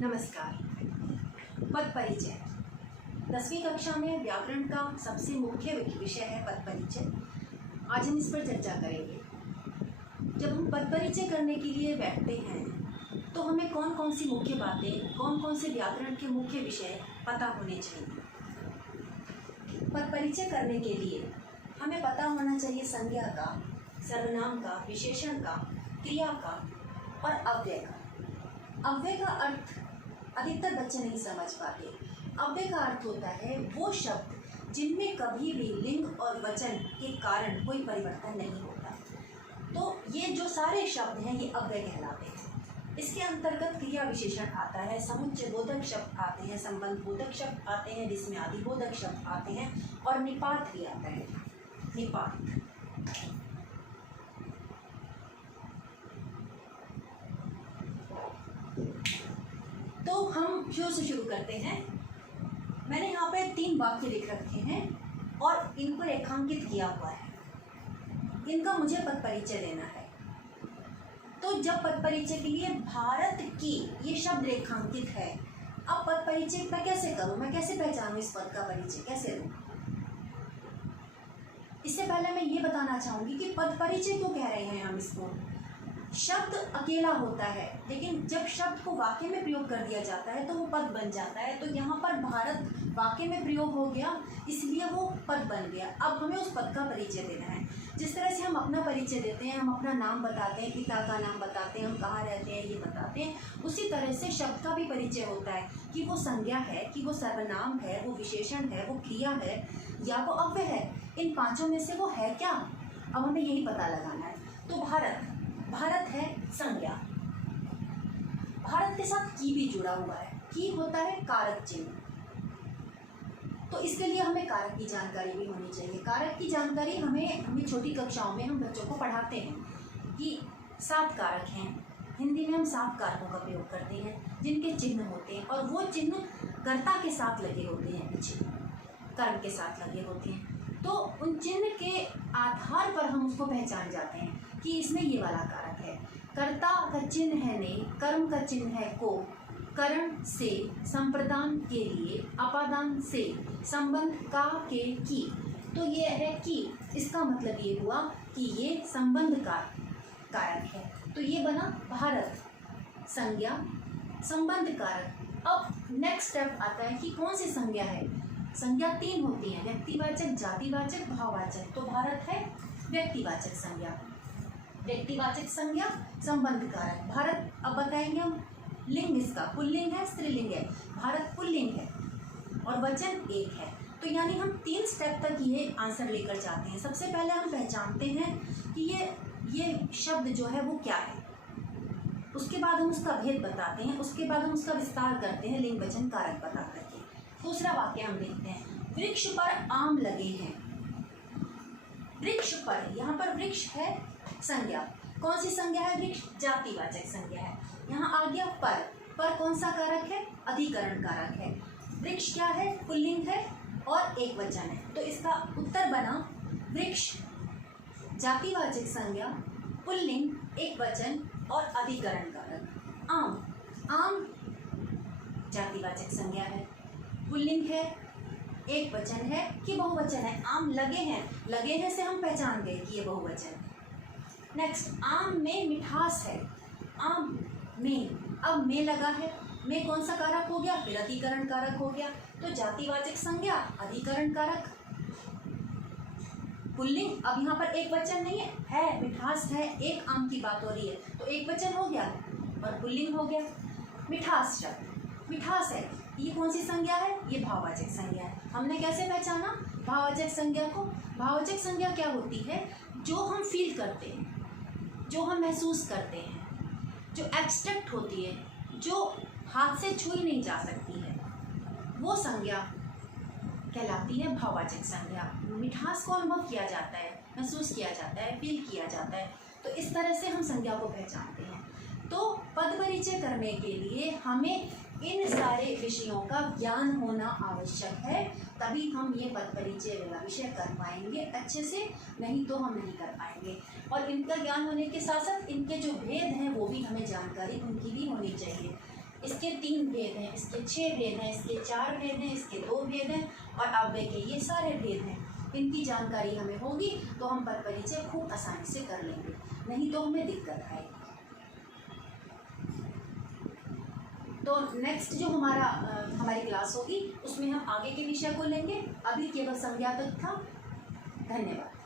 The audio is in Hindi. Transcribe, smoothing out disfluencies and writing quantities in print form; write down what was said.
नमस्कार। पद परिचय 10वीं कक्षा में व्याकरण का सबसे मुख्य विषय है पद परिचय। आज हम इस पर चर्चा करेंगे। जब हम पद परिचय करने के लिए बैठते हैं तो हमें कौन कौन सी मुख्य बातें, कौन कौन से व्याकरण के मुख्य विषय पता होने चाहिए। पद परिचय करने के लिए हमें पता होना चाहिए संज्ञा का, सर्वनाम का, विशेषण का, क्रिया का और अव्यय का। अव्यय का अर्थ अधिकतर बच्चे नहीं समझ पाते। अव्यय का अर्थ होता है वो शब्द जिनमें कभी भी लिंग और वचन के कारण कोई परिवर्तन नहीं होता। तो ये जो सारे शब्द हैं ये अव्यय कहलाते हैं। इसके अंतर्गत क्रिया विशेषण आता है, समुच्चय बोधक शब्द आते हैं, संबंध बोधक शब्द आते हैं, जिसमें आदि बोधक शब्द आते हैं और निपात भी आता है। निपात तो हम शुरू करते हैं। मैंने यहाँ पे 3 वाक्य लिख रखे हैं और इनको रेखांकित किया हुआ है। इनका मुझे पद परिचय देना है। तो जब पद परिचय के लिए भारत की ये शब्द रेखांकित है, अब पद परिचय मैं कैसे करूँ, मैं कैसे पहचानूँ इस पद का परिचय कैसे लूँ। इससे पहले मैं ये बताना चाहूँगी कि पद परिचय क्यों कह रहे हैं हम इसको। शब्द अकेला होता है, लेकिन जब शब्द को वाक्य में प्रयोग कर दिया जाता है तो वो पद बन जाता है। तो यहाँ पर भारत वाक्य में प्रयोग हो गया, इसलिए वो पद बन गया। अब हमें उस पद का परिचय देना है। जिस तरह से हम अपना परिचय देते हैं, हम अपना नाम बताते हैं, पिता का नाम बताते हैं, हम कहाँ रहते हैं ये बताते हैं, उसी तरह से शब्द का भी परिचय होता है कि वो संज्ञा है, कि वो सर्वनाम है, वो विशेषण है, वो क्रिया है या वो अव्यय है। इन पाँचों में से वो है क्या, अब हमें यही पता लगाना है। तो भारत है संज्ञा। भारत के साथ की भी जुड़ा हुआ है। की होता है कारक चिन्ह, तो इसके लिए हमें कारक की जानकारी भी होनी चाहिए। कारक की जानकारी हमें छोटी कक्षाओं में हम बच्चों को पढ़ाते हैं कि 7 कारक हैं। हिंदी में हम 7 कारकों का प्रयोग करते हैं जिनके चिन्ह होते हैं और वो चिन्ह कर्ता के साथ लगे होते हैं, पीछे कर्म के साथ लगे होते हैं। तो उन चिन्ह के आधार पर हम उसको पहचान जाते हैं कि इसमें ये वाला कारक है। कर्ता का चिन्ह है ने, कर्म का चिन्ह है को, करण से, संप्रदान के लिए, अपादान से, संबंध का के की। तो ये है कि इसका मतलब ये हुआ कि ये संबंध का कारक है। तो ये बना भारत संज्ञा संबंध कारक। अब नेक्स्ट स्टेप आता है कि कौन सी संज्ञा है। संज्ञा 3 होती हैं, व्यक्तिवाचक, जातिवाचक, भाववाचक। तो भारत है व्यक्तिवाचक संज्ञा। व्यक्तिवाचक संज्ञा संबंध कारक भारत। अब बताएंगे हम लिंग इसका पुल्लिंग है स्त्रीलिंग है। भारत पुल्लिंग है और वचन एक है। तो यानी हम 3 स्टेप तक ये आंसर लेकर जाते हैं। सबसे पहले हम पहचानते हैं कि ये शब्द जो है वो क्या है, उसके बाद हम उसका भेद बताते हैं, उसके बाद हम उसका विस्तार करते हैं लिंग वचन कारक बता करके। दूसरा वाक्य हम देखते हैं, वृक्ष पर आम लगे हैं। वृक्ष पर, यहाँ पर वृक्ष है संज्ञा। कौन सी संज्ञा है? वृक्ष जातिवाचक संज्ञा है। यहाँ आ गया पर कौन सा कारक है? अधिकरण कारक है। वृक्ष क्या है? पुल्लिंग है और एक वचन है। तो इसका उत्तर बना वृक्ष जातिवाचक संज्ञा, पुल्लिंग, एक वचन और अधिकरण कारक। आम जातिवाचक संज्ञा है, पुल्लिंग है, एक वचन है कि बहुवचन है। आम लगे हैं से हम पहचान गए कि ये बहुवचन है। नेक्स्ट, आम में मिठास है। आम में, अब में लगा है, में कौन सा कारक हो गया? फिर अधिकरण कारक हो गया। तो जातिवाचक संज्ञा, अधिकरण कारक, पुल्लिंग। अब यहाँ पर एक वचन नहीं है, मिठास है, एक आम की बात हो रही है तो एक वचन हो गया और पुल्लिंग हो गया। मिठास शब्द, मिठास है, ये कौन सी संज्ञा है? ये भाववाचक संज्ञा है। हमने कैसे पहचाना भाववाचक संज्ञा को? भाववाचक संज्ञा क्या होती है? जो हम फील करते हैं, जो हम महसूस करते हैं, जो एब्स्ट्रैक्ट होती है, जो हाथ से छुई नहीं जा सकती है, वो संज्ञा कहलाती है भाववाचक संज्ञा। मिठास को अनुभव किया जाता है, महसूस किया जाता है, फील किया जाता है। तो इस तरह से हम संज्ञा को पहचानते हैं। तो पद परिचय करने के लिए हमें इन सारे विषयों का ज्ञान होना आवश्यक है, तभी हम ये पद परिचय वाला विषय कर पाएंगे अच्छे से, नहीं तो हम नहीं कर पाएंगे। और इनका ज्ञान होने के साथ साथ इनके जो भेद हैं वो भी हमें जानकारी उनकी भी होनी चाहिए। इसके 3 भेद हैं, इसके 6 भेद हैं, इसके 4 भेद हैं, इसके 2 भेद हैं और अव्यय के ये सारे भेद हैं। इनकी जानकारी हमें होगी तो हम पद परिचय खूब आसानी से कर लेंगे, नहीं तो हमें दिक्कत आएगी। तो नेक्स्ट जो हमारी क्लास होगी उसमें हम आगे के विषय को लेंगे। अभी केवल संज्ञा तक था। धन्यवाद।